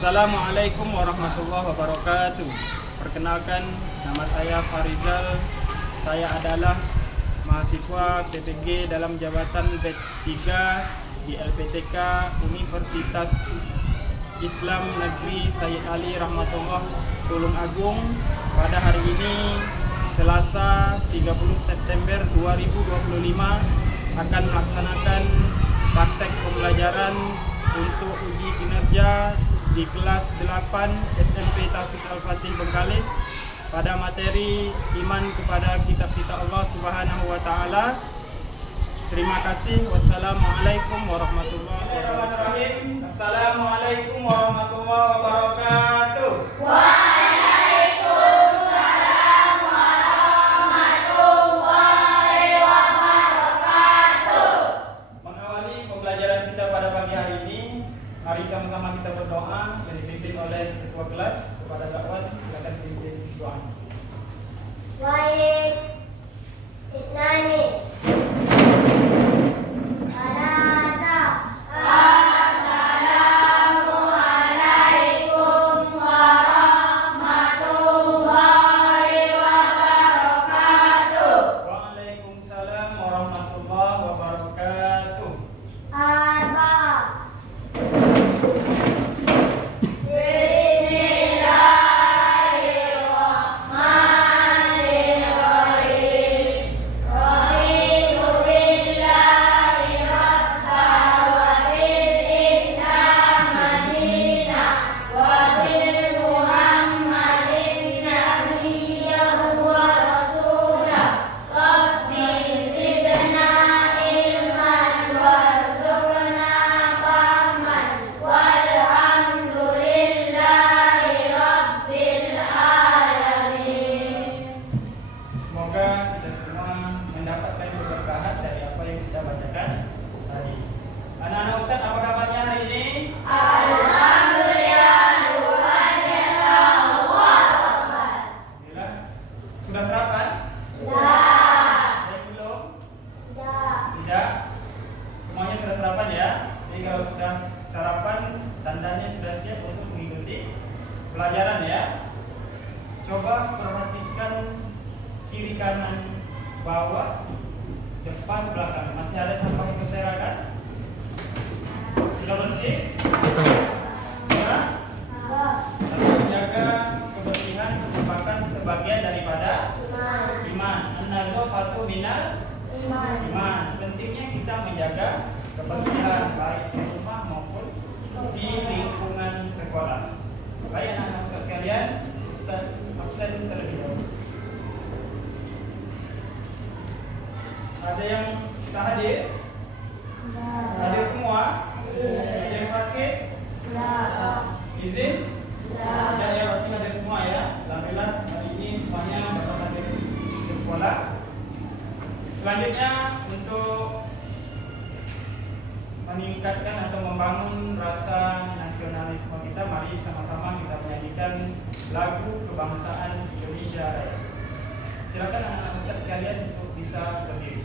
Assalamualaikum warahmatullahi wabarakatuh. Perkenalkan, nama saya Farizal. Saya adalah mahasiswa PPG dalam jabatan batch 3 di LPTK Universitas Islam Negeri Sayyid Ali Rahmatullah Tulungagung. Pada hari ini Selasa 30 September 2025 akan melaksanakan praktek pembelajaran untuk uji kinerja di kelas 8 SMP Tafsir Al-Fatih Bengkalis pada materi iman kepada kitab-kitab Allah Subhanahu wa taala. Terima kasih. Wassalamualaikum warahmatullahi wabarakatuh. Assalamualaikum warahmatullahi wabarakatuh. Waalaikumsalam warahmatullahi wabarakatuh. Mengawali pembelajaran kita pada pagi hari ini, mari sama-sama kita berdoa yang dipimpin oleh ketua kelas. Kepada dakwah silakan dipimpin doa. Wahid Isnani Salasa Assalamualaikum warahmatullahi wabarakatuh. Waalaikumsalam warahmatullahi wabarakatuh. Arba'ah pelajaran ya. Coba perhatikan kiri kanan bawah depan belakang. Masih ada sampah yang berserakan? Sudah bersih? Ya? Lalu menjaga kebersihan merupakan sebagian daripada iman. An-nazafatu minal iman. Pentingnya kita menjaga kebersihan baik di rumah maupun di lingkungan sekolah. Baik anak-anak Ustaz sekalian, Ustaz absen terlebih dahulu. Ada yang tak hadir? Hadir semua? Ada yang sakit? Izin? Ada yang berarti hadir semua ya. Alhamdulillah hari ini semuanya dapat hadir ke sekolah. Selanjutnya untuk meningkatkan atau membangun rasa nasionalisme kita, mari sama-sama kita menyanyikan lagu kebangsaan Indonesia Raya. Silakan anak-anak Ustaz sekalian untuk bisa berdiri.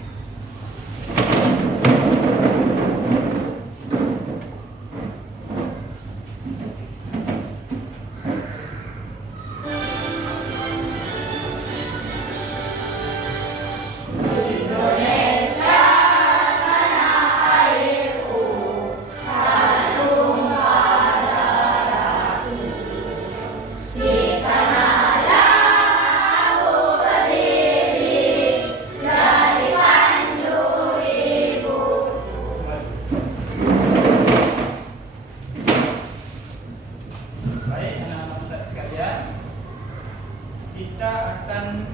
Kita akan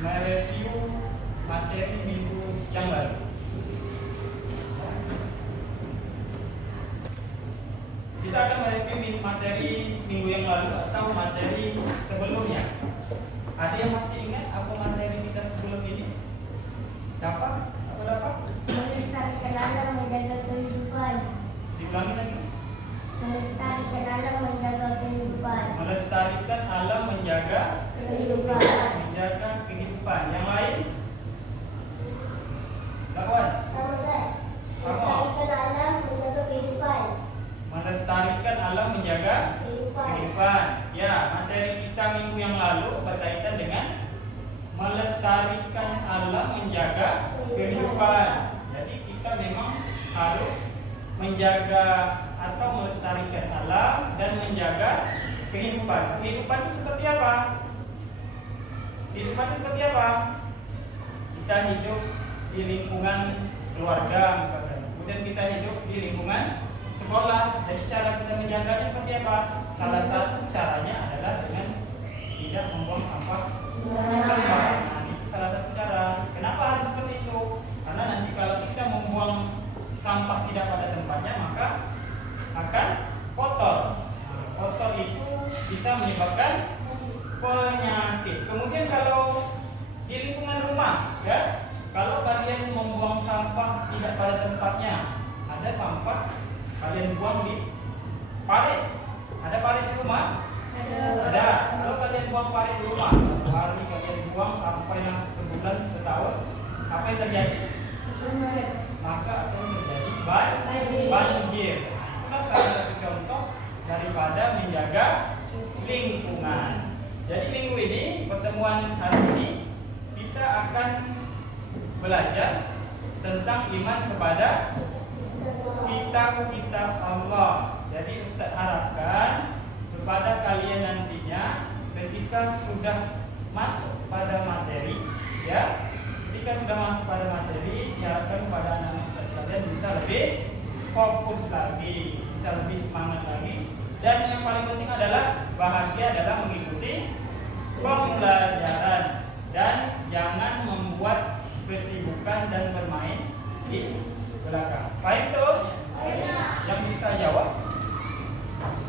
mereview materi minggu yang lalu. Kita akan mereview materi minggu yang lalu atau materi sebelumnya. Ada yang masih ingat apa materi kita sebelum ini? Dapat? Apa dapat? Melestarikan alam menjaga kehidupan. Diulangi lagi. Melestarikan alam menjaga kehidupan. Melestarikan alam menjaga Kehidupan. Yang lain? Lawan. Sama kan? Melestarikan alam menjaga kehidupan. Melestarikan melestarikan alam, menjaga kehidupan. Ya, materi kita minggu yang lalu berkaitan dengan melestarikan alam, menjaga kehidupan. Jadi kita memang harus menjaga atau melestarikan alam dan menjaga kehidupan. Kehidupan itu seperti apa? Kehidupan itu seperti apa? Kita hidup di lingkungan keluarga misalkan. Kemudian kita hidup di lingkungan sekolah. Jadi cara kita menjaganya seperti apa? Salah satu caranya adalah dengan tidak membuang sampah sembarangan. Nah, itu salah satu cara. Kenapa harus seperti itu? Karena nanti kalau kita membuang sampah tidak pada tempatnya, maka akan kotor. Nah, kotor itu bisa menyebabkan penyakit. Kemudian kalau di lingkungan rumah, ya, kalau kalian membuang sampah tidak pada tempatnya, ada sampah kalian buang di parit. Ada parit di rumah? Ada. Kalau kalian buang parit di rumah, satu hari kalian buang sampailah sebulan, setahun, apa yang terjadi? Maka akan terjadi banjir. Itulah salah satu contoh daripada menjaga lingkungan. Jadi minggu ini, pertemuan hari ini, kita akan belajar tentang iman kepada kitab-kitab Allah. Jadi Ustaz harapkan kepada kalian nantinya ketika sudah masuk pada materi, ya, ketika sudah masuk pada materi, diharapkan pada anak-anak Ustaz kalian bisa lebih fokus lagi, bisa lebih semangat lagi. Dan yang paling penting adalah bahagia dalam mengikuti pembelajaran dan jangan membuat kesibukan dan bermain di belakang. Baik tuh? Yang bisa jawab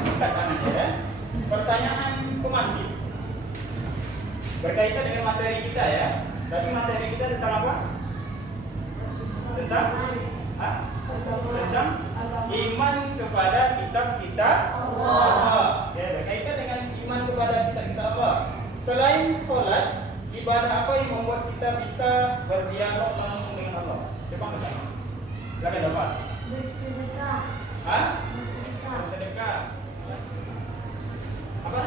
angkat tangannya, ya. Pertanyaan pemantik berkaitan dengan materi kita, ya. Tadi materi kita tentang apa? Tentang iman kepada kitab-kitab Allah. Ya, berkaitan dengan iman kepada kitab-kitab Allah. Selain sholat, ibadah apa yang membuat kita bisa berdialog langsung dengan Allah? Coba bersama. Silakan dapat. Bersedekah. Hah? Bersedekah. Apa?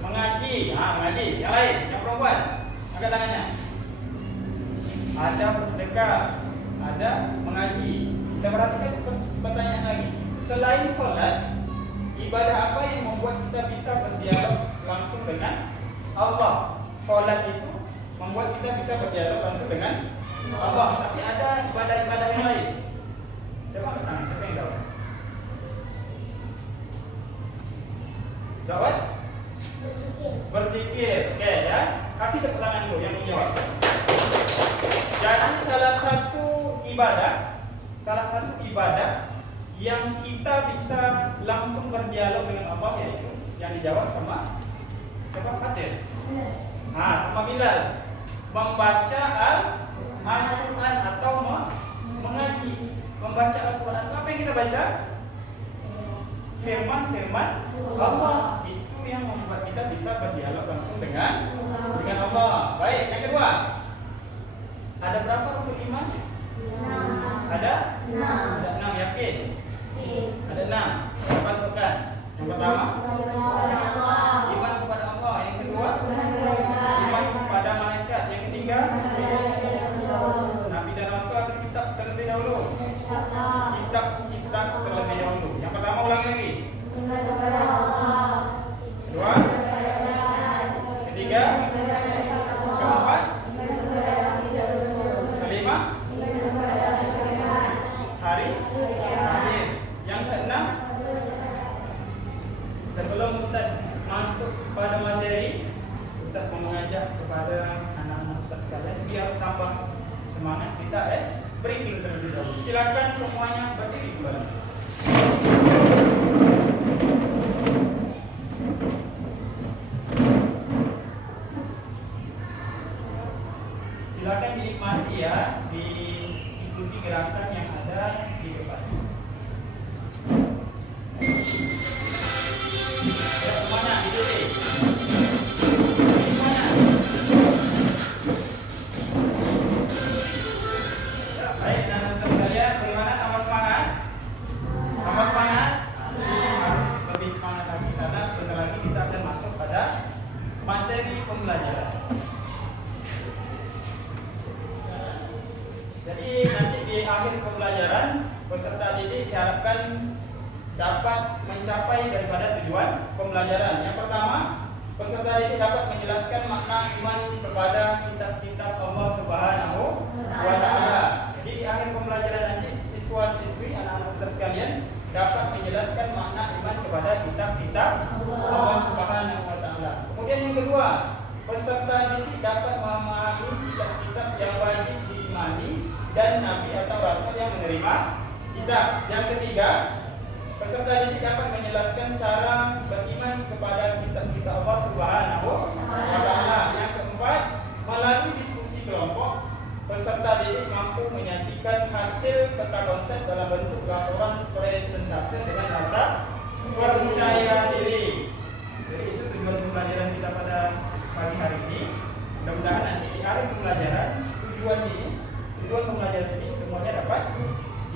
Mengaji. Mengaji. Yang lain, yang perempuan. Angkat tangannya. Ada bersedekah, ada mengaji. Kita perhatikan pertanyaan lagi. Selain sholat, ibadah apa yang membuat kita bisa berdialog langsung dengan Allah? Sholat itu membuat kita bisa berdialog langsung dengan Allah. Tapi ada ibadah-ibadah yang lain. Coba angkat tangan. Siapa yang jawab? Jawab? Berzikir. Oke, ya. Kasih tepuk tangan dulu yang menjawab. Jadi salah satu ibadah yang kita bisa langsung berdialog dengan Allah yaitu yang dijawab sama siapa? Fatir. Sama Bilal. Membaca Al-Quran atau mengaji. Membaca Al-Quran itu apa yang kita baca? Firman Allah. Itu yang membuat kita bisa berdialog langsung dengan Allah. Baik, yang kedua. Ada berapa rukun iman? 6. Ada 6, yakin? Ada 6. Apa sebutkan? Yang pertama, iman kepada Allah. Yang kedua, iman kepada malaikat. Yang ketiga, Nabi dan Rasul atau kitab terlebih dahulu. Kitab terlebih dahulu. Yang pertama, ulangi lagi. Kedua, ketiga, keempat, kelima, hari akhir. Yang keenam, sebelum Ustaz masuk pada materi, Ustaz mau mengajak kepada anak-anak Ustaz sekalian biar tambah semangat, kita breaking terlebih dahulu. Silakan semuanya berdiri kembali. dapat mencapai daripada tujuan pembelajaran. Yang pertama, peserta didik dapat menjelaskan makna iman kepada kitab-kitab Allah Subhanahu wa Ta'ala. Jadi di akhir pembelajaran nanti siswa-siswi, anak-anak ustaz sekalian dapat menjelaskan makna iman kepada kitab-kitab Allah Subhanahu wa Ta'ala. Kemudian yang kedua, peserta didik dapat memahami kitab-kitab yang wajib diimani dan nabi atau rasul yang menerima kitab. Yang ketiga, peserta didik dapat menjelaskan cara beriman kepada kitab-kitab Allah Subhanahu wa Ta'ala. Yang keempat, melalui diskusi kelompok, peserta didik mampu menyajikan hasil peta konsep dalam bentuk laporan presentase dengan rasa percaya diri. Jadi itu tujuan pembelajaran kita pada pagi hari ini. Mudah-mudahan nanti di akhir pembelajaran tujuan pembelajaran ini semuanya dapat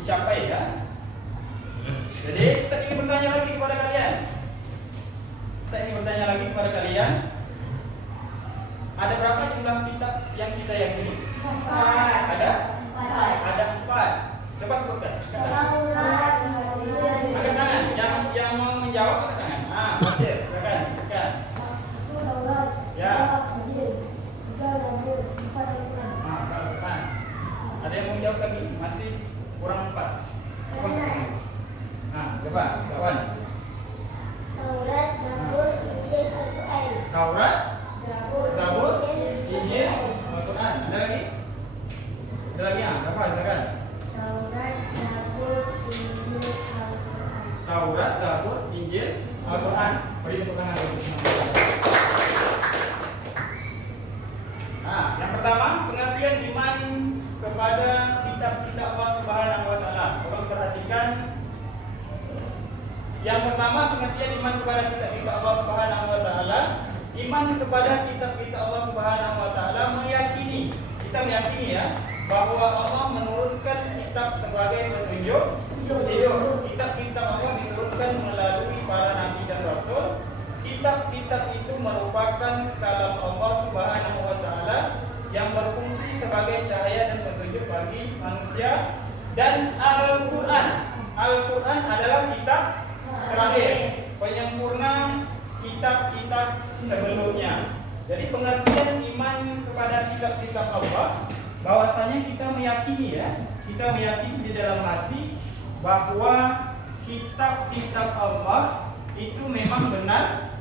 dicapai ya. Jadi saya ingin bertanya lagi kepada kalian. Ada berapa jumlah kitab yang kita yakini? Ada 4. Coba sebutkan. Angkat tangan. Yang mau menjawab angkat tangan. Fatir, silakan. Ya. Ada yang mau menjawab lagi? Masih kurang pas. Coba, kawan. Taurat, Zabur, Injil, Al-Quran. Taurat, Zabur, Injil, Al-Quran. Ada lagi? Apa? Silakan. Taurat, Zabur, Injil, Al-Quran. Taurat, Zabur, Injil, Al-Quran. Beri tepuk tangan dulu. Yang pertama, pengertian iman kepada kitab-kitab Allah Subhanahu wa Ta'ala. Tolong perhatikan. Yang pertama, pengertian iman kepada kitab-kitab Allah Subhanahu wa Ta'ala. Iman kepada kitab-kitab Allah Subhanahu wa Ta'ala kita meyakini ya bahwa Allah menurunkan kitab sebagai petunjuk hidup. Kitab-kitab Allah diturunkan melalui para nabi dan rasul. Kitab-kitab itu merupakan kalam Allah Subhanahu wa Ta'ala yang berfungsi sebagai cahaya dan petunjuk bagi manusia. Dan Al-Quran adalah kitab terakhir, penyempurna kitab-kitab sebelumnya. Jadi pengertian iman kepada kitab-kitab Allah, bahwasanya kita meyakini di dalam hati bahwa kitab-kitab Allah itu memang benar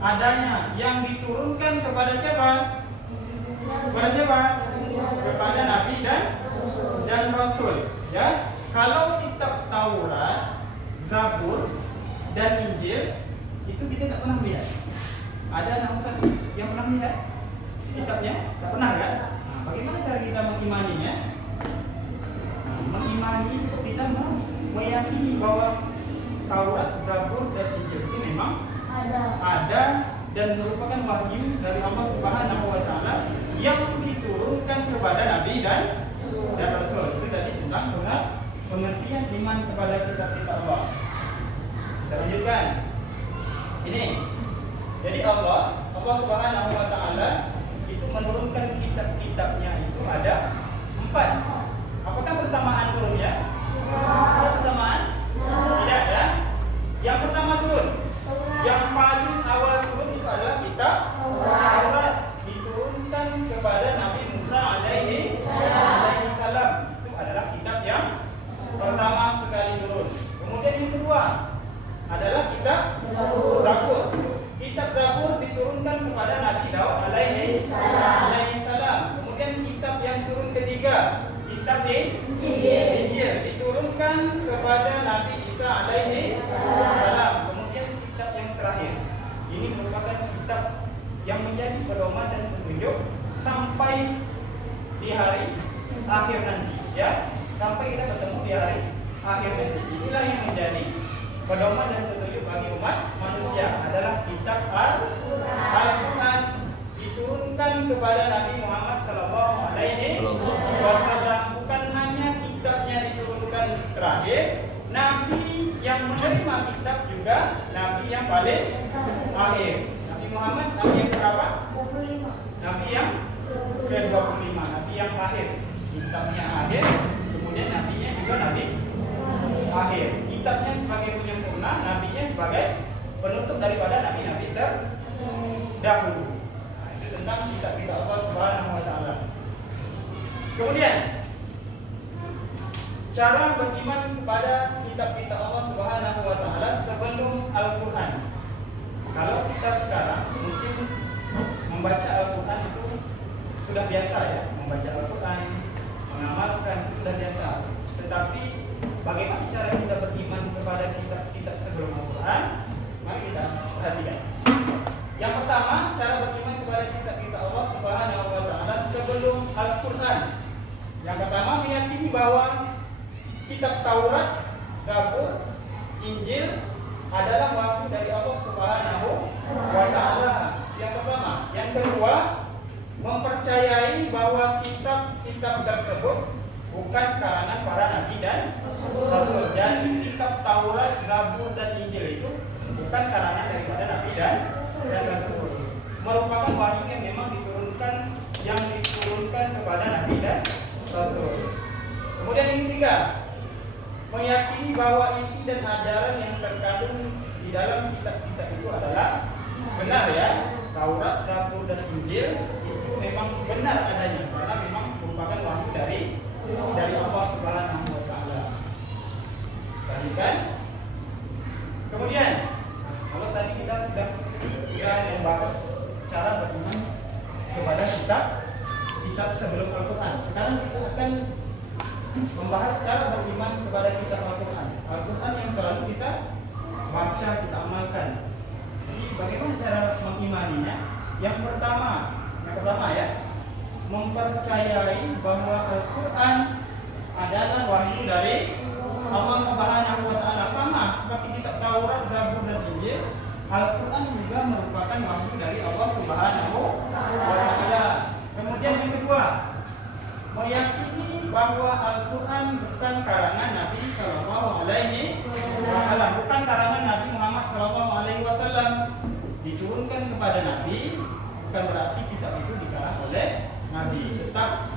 adanya, yang diturunkan kepada siapa? Kepada nabi dan rasul. Ya, kalau kitab Taurat, Zabur, dan Injil itu kita tak pernah lihat. Ada anak ustaz yang pernah lihat kitabnya? Tak pernah kan? Bagaimana cara kita mengimaninya? Mengimani kita meyakini bahwa Taurat, Zabur, dan Injil itu memang ada dan merupakan wahyu dari Allah Subhanahu wa Ta'ala yang diturunkan kepada nabi dan rasul. Itu tadi tentang pengertian iman kepada kitab-kitab Allah. Kita lanjutkan. Ini. Jadi Allah Subhanahu wa Ta'ala itu menurunkan kitab-kitabnya itu ada 4. Apakah bersamaan turunnya? Ada bersamaan? Tidak ya. Yang pertama turun. Yang paling awal turun itu adalah kitab Taurat, diturunkan kepada Nabi Musa alaihi salam. Itu adalah kitab yang pertama sekali turun. Kemudian yang kedua adalah kitab Zabur. Kitab Zabur diturunkan kepada Nabi Daud alaihi salam. Kemudian kitab yang turun ketiga, kitab Injil, diturunkan kepada Nabi Isa alaihi salam. Kemudian kitab yang terakhir, ini merupakan kitab yang menjadi pedoman dan petunjuk sampai di hari akhir nanti, ya. Sampai kita bertemu di hari akhir nanti. Inilah yang menjadi pedoman dan petunjuk bagi umat manusia, adalah kitab Al-Quran, diturunkan kepada Nabi Muhammad sallallahu alaihi wasallam. Bukan hanya kitabnya diturunkan terakhir, Nabi yang menerima kitab juga Nabi yang paling akhir. Nabi Muhammad Nabi yang berapa? 25. Nabi yang ke-25, Nabi yang akhir. Kitabnya akhir, kemudian nabinya juga Nabi akhir. Kitabnya sebagai penyempurna, sebagai penutup daripada nabi-nabi terdahulu. Nah, itu tentang kitab-kitab Allah Subhanahu wa taala. Kemudian cara beriman kepada kitab-kitab Allah Subhanahu wa taala sebelum Al-Qur'an. Kalau kita sekarang mungkin membaca Al-Qur'an itu sudah biasa ya, membaca Al-Qur'an, mengamalkan itu sudah biasa. Tetapi bagaimana cara kita beriman kepada kitab-kitab sebelum Al-Quran? Mari kita perhatikan. Yang pertama, cara beriman kepada kitab-kitab Allah Subhanahu wa taala sebelum Al-Quran. Yang pertama, meyakini bahwa kitab Taurat, Zabur, Injil adalah wahyu dari Allah Subhanahu wa taala. Yang pertama. Yang kedua, mempercayai bahwa kitab-kitab tersebut bukan karangan para nabi dan rasul. Jadi kitab Taurat, Zabur dan Injil itu bukan karangan daripada nabi dan rasul. Merupakan wahyu yang memang diturunkan kepada nabi dan rasul. Kemudian yang ketiga, meyakini bahwa isi dan ajaran yang terkandung di dalam kitab-kitab itu adalah benar ya. Taurat, Zabur dan Injil itu memang benar adanya karena memang merupakan wahyu dari Allah Subhanahu wa taala. Perhatikan. Kemudian, kalau tadi kita sudah membahas cara beriman kepada kitab sebelum Al-Qur'an. Sekarang kita akan membahas cara beriman kepada kitab Al-Qur'an. Al-Qur'an yang selalu kita baca, kita amalkan. Jadi bagaimana cara mengimaninya? Yang pertama ya, mempercayai bahwa Al-Quran adalah wahyu dari Allah Subhanahu wa taala, sama seperti kitab Taurat, Zabur dan Injil. Al-Quran juga merupakan wahyu dari Allah Subhanahu wa taala. Kemudian yang kedua, meyakini bahwa Al-Quran bukan karangan Nabi sallallahu alaihi wasallam, bukan karangan Nabi Muhammad sallallahu alaihi wasallam, diturunkan kepada Nabi, bukan berarti kitab itu dikarang oleh Nabi, tetap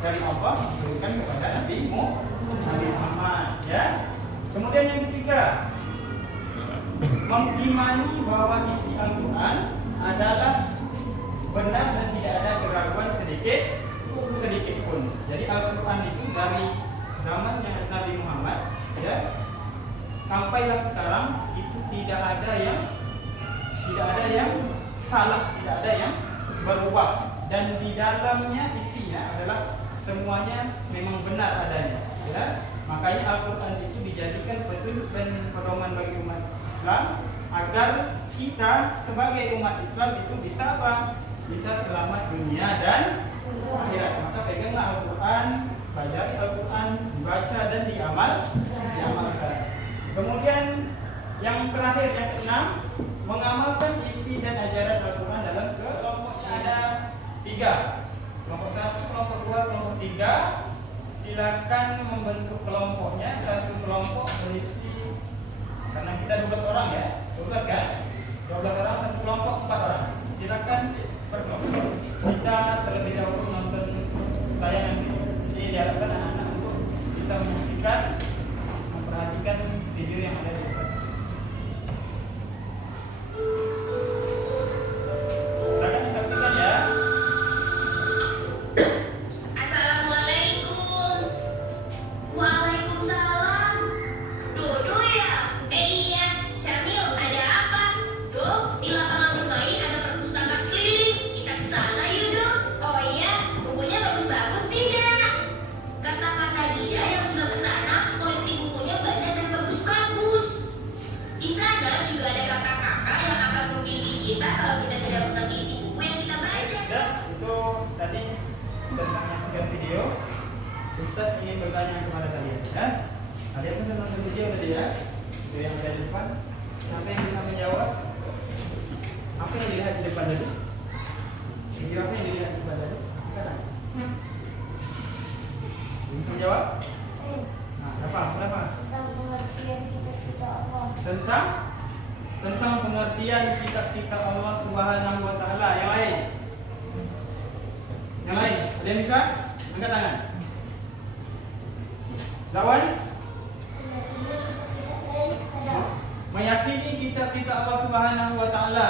dari Allah diturunkan kepada Nabi Muhammad ya. Kemudian yang ketiga, mengimani bahwa isi Al-Quran adalah benar dan tidak ada keraguan sedikit pun. Jadi Al-Quran itu dari zamannya Nabi Muhammad ya sampailah sekarang itu tidak ada yang salah, tidak ada yang berubah, dan di dalamnya isinya adalah semuanya memang benar adanya ya. Makanya Al-Quran itu dijadikan petunjuk dan pedoman bagi umat Islam agar kita sebagai umat Islam itu bisa selamat dunia dan akhirat. Maka peganglah Al-Quran, pelajari Al-Quran, dibaca dan diamalkan. Kemudian yang terakhir, yang keenam, mengamalkan isi dan ajaran Al-Quran dalam kelompoknya ada 3. Kelompok 1, kelompok 2, kelompok 3. Silakan membentuk kelompoknya. Satu kelompok berisi, karena kita 12 orang ya, 12 kan? 12 orang satu kelompok, 4 orang. Silakan per kelompok. Kita terlebih dahulu nonton tayangan ini, diharapkan anak-anak untuk bisa menyaksikan, memperhatikan video yang ada di depan. Silakan disaksikan ya. Assalamualaikum. Waalaikumsalam. Dodo ya? Iya. Syamil, ada apa? Do, di lapangan bermain ada perpustakaan keliling. Kita ke sana yuk, Do. Oh iya, bukunya bagus-bagus tidak? Kata-kata dia yang sudah ke sana, koleksi bukunya banyak dan bagus-bagus. Di sana juga ada kakak-kakak yang akan membimbing kita kalau kita tidak mengerti isi buku yang kita baca. Ya, itu tadi sudah menyaksikan video. Ustaz ingin bertanya kepada kalian ya. Kalian kan nonton video tadi ya, video yang ada di depan. Siapa yang bisa menjawab? Apa yang dilihat di depan tadi? Video apa yang dilihat di depan tadi? Sekarang. Bisa menjawab? Nah, kenapa? Tentang pengertian kita Allah. Tentang pengertian kitab-kitab Allah Subhanahu wa taala. Yang lain? Ada yang bisa? Angkat tangan. Lawan? Meyakini kitab-kitab Allah Subhanahu wa taala.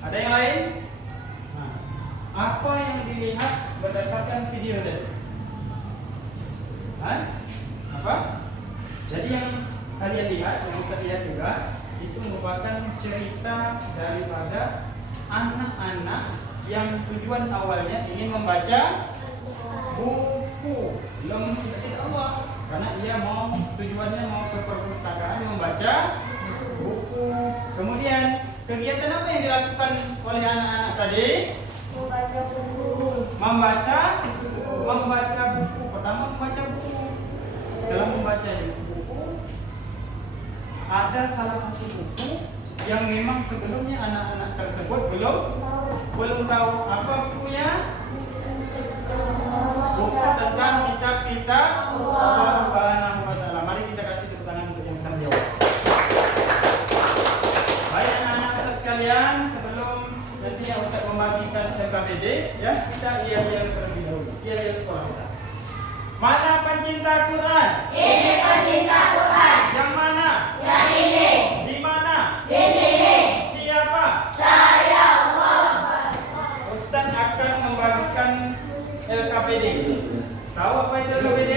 Ada yang lain? Nah, apa yang dilihat berdasarkan video tadi? Hah? Apa? Jadi yang kalian lihat, yang Ustaz lihat juga, itu merupakan cerita daripada anak-anak yang tujuan awalnya ingin membaca buku, belum tidak Allah, karena ia tujuannya mau ke perpustakaan membaca buku. Kemudian kegiatan apa yang dilakukan oleh anak-anak tadi? Membaca buku. Membaca buku. Pertama membaca buku. Dalam membaca buku ada salah satu buku yang memang sebelumnya anak-anak tersebut belum tahu apa bukunya. Buku tentang kitab-kitab Allah Subhanahu wa taala. Mari kita kasih tepuk tangan untuk yang akan jawab. Baik anak-anak sekalian, sebelum nanti yang Ustaz membagikan LKPD, ya kita iya terlebih dahulu. Iya sekolah kita. Mana pencinta Quran? Ini pencinta Quran. Yang mana? Yang ini. Di mana? Di sini. Siapa? Saya Muhammad. Ustaz akan membagikan LKPD. Tahu apa itu LKPD?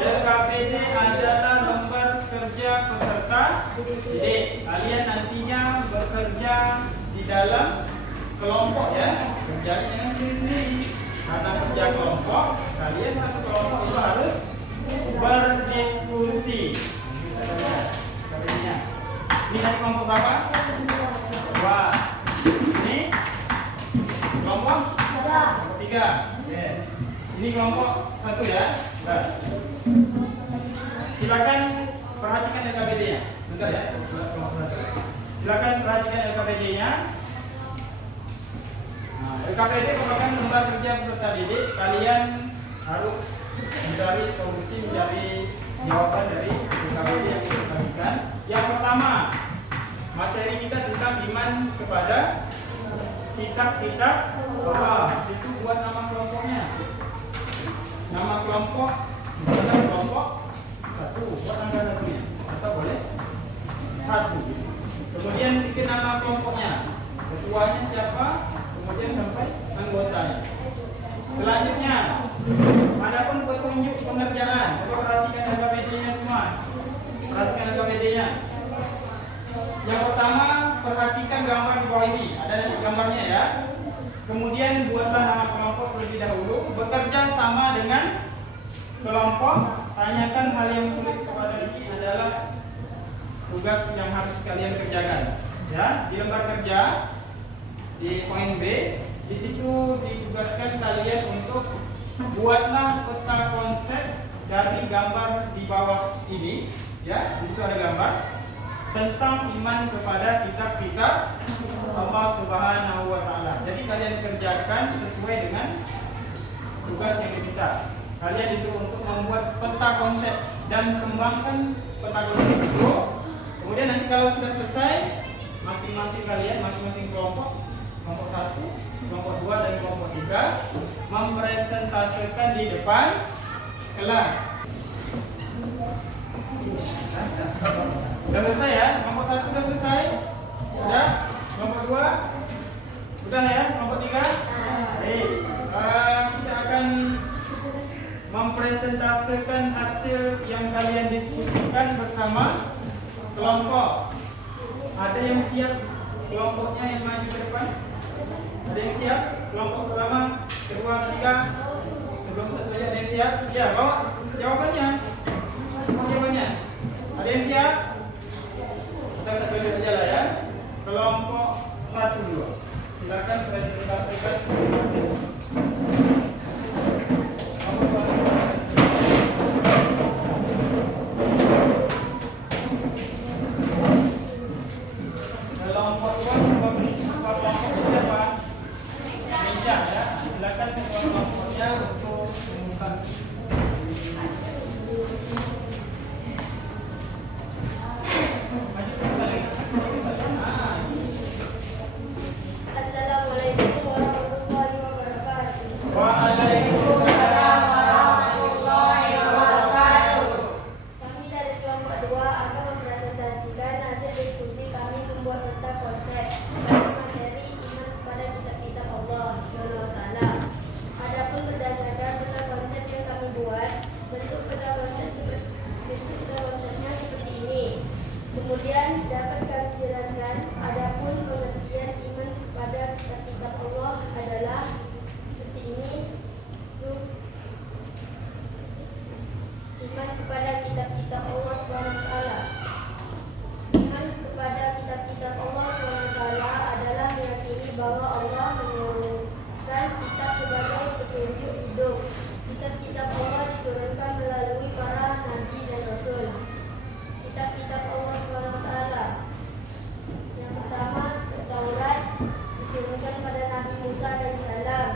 LKPD adalah lembar kerja peserta didik. Kalian nantinya bekerja di dalam kelompok ya. Kerjanya dengan sendiri. Karena kerja kelompok, kalian satu kelompok itu harus berdiskusi. LKPD-nya. Ini dari kelompok berapa? 2. Ini kelompok 3. Oke. Ini kelompok 1 ya. Bentar. Silakan perhatikan LKPD-nya. Bentar ya. Silakan perhatikan LKPD-nya. Nah, LKPD merupakan lembar kerja peserta didik. Kalian harus mencari solusi, mencari jawaban dari LKPD yang kita bagikan. Yang pertama, materi kita tentang iman kepada kitab-kitab Allah. Situ buat nama kelompoknya. Nama kelompok, misalnya kelompok 1, buat angka 1-nya. Atau boleh 1. Kemudian bikin nama kelompoknya. Ketuanya siapa? Kemudian sampai anggotanya. Selanjutnya, adapun petunjuk pengerjaan. Coba perhatikan LKPD-nya semua. Perhatikan LKPD-nya. Yang pertama, perhatikan gambar di bawah ini. Ada nanti gambarnya ya. Kemudian buatlah nama kelompok terlebih dahulu. Bekerja sama dengan kelompok. Tanyakan hal yang sulit kepada diri adalah tugas yang harus kalian kerjakan. Ya, di lembar kerja di poin B, di situ ditugaskan kalian untuk buatlah peta konsep dari gambar di bawah ini. Ya, di situ ada gambar tentang iman kepada kitab-kitab Allah Subhanahu wa taala. Jadi kalian kerjakan sesuai dengan tugas yang diminta. Kalian disuruh untuk membuat peta konsep dan kembangkan peta konsep itu. Kemudian nanti kalau sudah selesai, masing-masing kalian, masing-masing kelompok 1, kelompok 2 dan kelompok 3 mempresentasikan di depan kelas. Sudah selesai ya? Kelompok 1 sudah selesai? Sudah? Kelompok 2? Sudah ya? Kelompok 3? Baik. Kita akan mempresentasikan hasil yang kalian diskusikan bersama kelompok. Ada yang siap kelompoknya yang maju ke depan? Ada yang siap? Kelompok pertama, kedua, ketiga. Sebelum satu aja ada yang siap? Ya, bawa jawabannya. Jawabannya. Ada yang siap? Kita satu aja lah ya. Kelompok 1 dulu. Silakan presentasikan hasil. Kelompok 2 memberi kelompok siapa? Meja ya. Silakan kelompoknya untuk membuka. Kemudian dapat kami jelaskan, adapun pengertian iman kepada kitab Allah adalah seperti ini. Iman kepada kitab-kitab Allah SWT. Iman kepada kitab-kitab Allah SWT adalah meyakini bahwa Allah menurunkan kitab sebagai petunjuk hidup. Kitab-kitab Allah diturunkan melalui para nabi dan rasul. Kitab-kitab Allah SWT. Yang pertama, Taurat diturunkan pada Nabi Musa alaihissalam,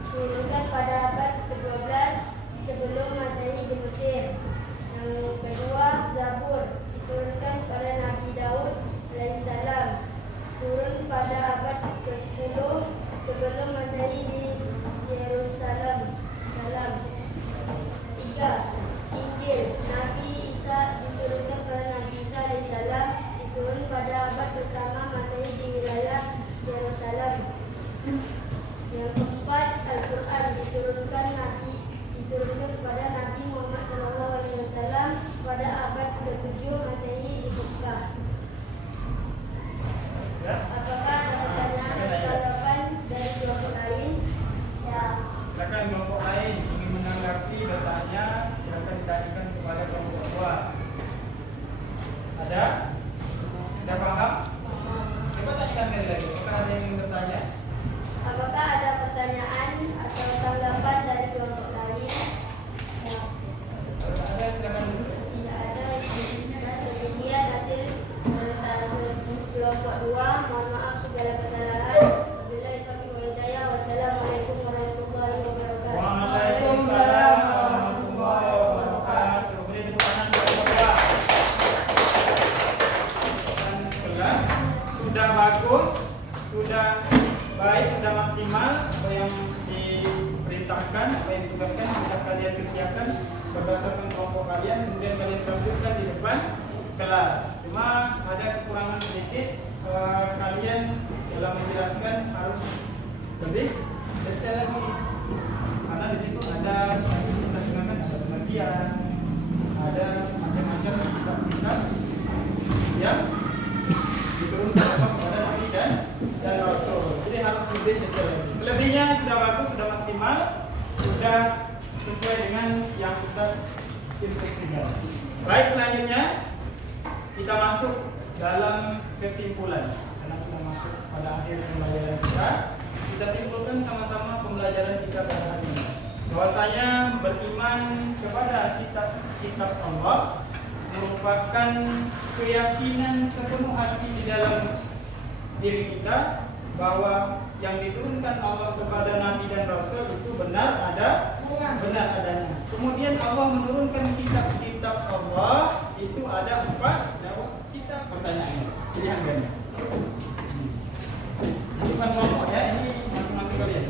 diturunkan pada abad ke-12 sebelum Masehi di Mesir. Yang kedua, Zabur diturunkan pada Nabi Daud alaihissalam, turun pada abad ke-10 sebelum Masehi di Yerusalem. Tiga, Injil Nabi Isa diturunkan pada Nabi Isa alaihissalam, diturun pada abad pertama Masehi di wilayah Yerusalem. Yang keempat, Al-Quran diturunkan kepada Nabi Muhammad SAW pada abad ke-7 Masehi di Mekah. Apakah ada pertanyaan dari kelompok lain? Ya. Silakan kelompok lain ingin menanggapi bertanya, silakan ditanyakan kepada kelompok dua. Ada? Sudah paham? Coba tanyakan sekali lagi. Apakah ada yang ingin bertanya? Apakah ada pertanyaan atau tanggapan dari kelompok lain? Ya. Kalau ada, silakan dulu. Tidak ada. Demikian hasil presentasi kelompok 2. Mohon maaf segala kesalahan. Wabillahi taufiq wal hidayah. Wassalamualaikum warahmatullahi wabarakatuh. Waalaikumsalam warahmatullahi wabarakatuh. Beri tepuk tangan kelompok dua. Dan kelas sudah bagus, sudah baik, sudah maksimal apa yang diperintahkan, apa yang ditugaskan sudah kalian kerjakan berdasarkan kelompok kalian, kemudian kalian tampilkan di depan kelas. Cuma ada kekurangan sedikit, kalian dalam menjelaskan harus lebih detail lagi, karena di situ ada bisa digunakan ada pengertian, ada macam-macam kitab-kitab yang diturunkan kepada Nabi dan Rasul. Jadi harus lebih detail lagi. Selebihnya sudah bagus, sudah maksimal, sudah sesuai dengan yang Ustaz instruksikan. Baik, selanjutnya kita masuk dalam kesimpulan. Karena sudah masuk pada akhir pembelajaran kita simpulkan sama-sama pembelajaran kita pada hari ini. Bahwasanya beriman kepada kitab Allah merupakan keyakinan sepenuh hati di dalam diri kita bahwa yang diturunkan Allah kepada Nabi dan Rasul itu benar adanya. Kemudian Allah menurunkan kitab-kitab Allah itu ada 4 jawab kitab pertanyaannya. Pilihan ganda. Ini bukan kelompok ya, ini masing-masing kalian.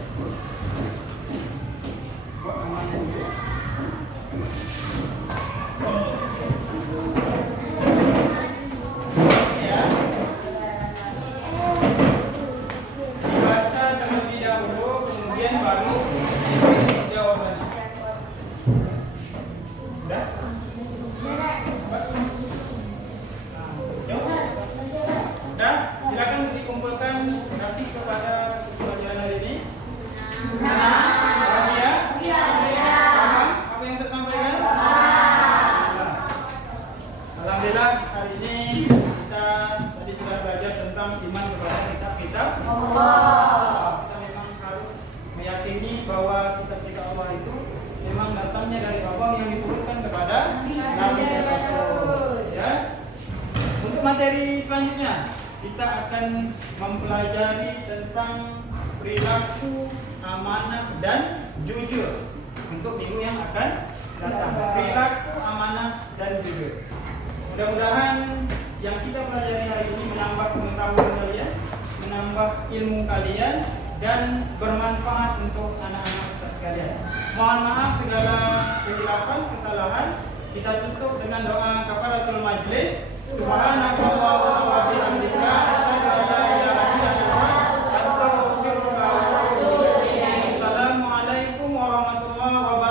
Buat namanya dulu. Dibaca terlebih dahulu, kemudian baru jawabannya. Sudah? Sudah? Silakan dikumpulkan kasih kepada pelajaran hari ini. Paham ya? Paham apa yang saya sampaikan? Alhamdulillah hari ini kita tadi sudah belajar tentang iman kepada kitab-kitab Allah. Kita memang harus meyakini bahwa kitab-kitab Allah itu memang datangnya dari Allah yang diturunkan kepada Nabi dan Rasul. Ya. Untuk materi selanjutnya kita akan mempelajari tentang perilaku amanah dan jujur untuk minggu yang akan datang. Perilaku amanah dan jujur. Mudah-mudahan yang kita pelajari hari ini menambah pengetahuan kalian, menambah ilmu kalian, dan bermanfaat untuk anak-anak Ustaz sekalian. Mohon maaf segala kehilafan, kesalahan. Kita tutup dengan doa kafaratul majlis. Subhanallah wa bihamdika asyhadu an la ilaha illa anta astaghfiruka wa atubu ilaik. Assalamualaikum warahmatullahi wabarakatuh.